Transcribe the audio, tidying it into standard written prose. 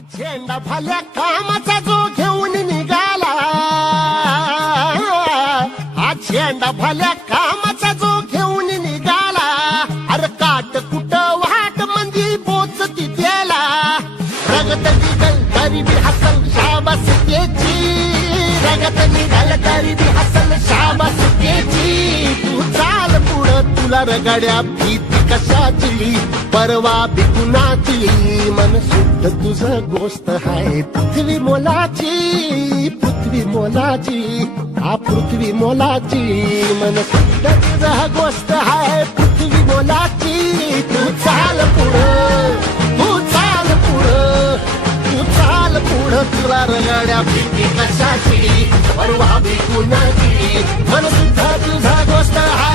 झेंडा भाल्या कामाचा जो घेऊन निघाला, हा झेंडा भाल्या कामाचा जो घेऊन निघाला, अरे काट कुट वाट मंदी पोचती त्याला, रगत निघल तरी बी हसल शाबास त्याची, रगत निघल तरी बी हसल शाबास त्याची. तू चाल पुढं तुला रगाड्या भीती कशाची, परवा बी कुणाची, मन शुद्ध तुझं गोष्ट आहे पृथ्वी मोलाची, पृथ्वी मोलाची, हा पृथ्वी मोलाची, मन शुद्ध तुझं गोष्ट आहे पृथ्वी मोलाची. तू चाल पुढं, तू चाल पुढं, तू चाल पुढं तुला रगाड्या भीती कशाची, परवा बी कुणाची, मन शुद्ध तुझं गोष्ट आहे